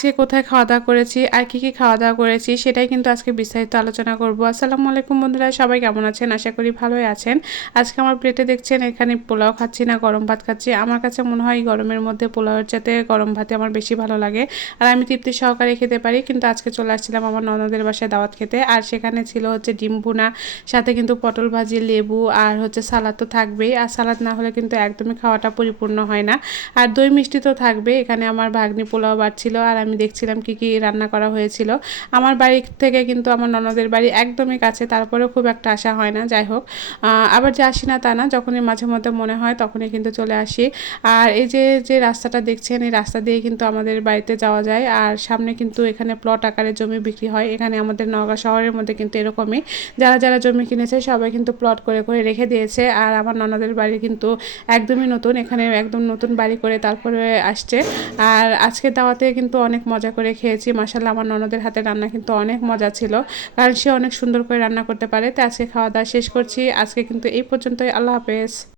আজকে কোথায় খাওয়া দাওয়া করেছি আর কি খাওয়া দাওয়া করেছি সেটাই কিন্তু আজকে বিস্তারিত আলোচনা করব। আসসালামু আলাইকুম বন্ধুরা, সবাই কেমন আছেন? আশা করি ভালোই আছেন। আজকে আমার প্লেটে দেখছেন এখানে পোলাও খাচ্ছি না গরম ভাত খাচ্ছি। আমার কাছে মনে হয় গরমের মধ্যে পোলাওয়ের চাইতে গরম ভাতে আমার বেশি ভালো লাগে আর আমি তৃপ্তি সহকারে খেতে পারি। কিন্তু আজকে চলে আসছিলাম আমার ননদের বাসায় দাওয়াত খেতে, আর সেখানে ছিল হচ্ছে ডিম ভুনা, সাথে কিন্তু পটল ভাজি, লেবু আর হচ্ছে সালাদ তো থাকবেই। আর সালাদ না হলে কিন্তু একদমই খাওয়াটা পরিপূর্ণ হয় না। আর দই মিষ্টি তো থাকবে। এখানে আমার ভাগ্নি পোলাও বাড়ছিল আর আমি দেখছিলাম কি রান্না করা হয়েছিল। আমার বাড়ি থেকে কিন্তু আমার ননদের বাড়ি একদমই কাছে, তারপরেও খুব একটা আসা হয় না। যাই হোক, আবার যে আসি না তা না, যখনই মাঝে মধ্যে মনে হয় তখনই কিন্তু চলে আসি। আর এই যে রাস্তাটা দেখছেন, এই রাস্তা দিয়ে কিন্তু আমাদের বাড়িতে যাওয়া যায়। আর সামনে কিন্তু এখানে প্লট আকারে জমি বিক্রি হয়। এখানে আমাদের নওগাঁ শহরের মধ্যে কিন্তু এরকমই, যারা যারা জমি কিনেছে সবাই কিন্তু প্লট করে করে রেখে দিয়েছে। আর আমার ননদের বাড়ি কিন্তু একদমই নতুন, এখানে একদম নতুন বাড়ি করে তারপরে আসছে। আর আজকে দাওয়াতে কিন্তু অনেক মজা করে খেয়েছি। মাশাআল্লাহ, আমার ননদের হাতে রান্না কিন্তু অনেক মজা ছিল, কারণ সে অনেক সুন্দর করে রান্না করতে পারে। তো আজকে খাওয়া দাওয়া শেষ করছি। আজকে কিন্তু এই পর্যন্তই। আল্লাহ হাফেজ।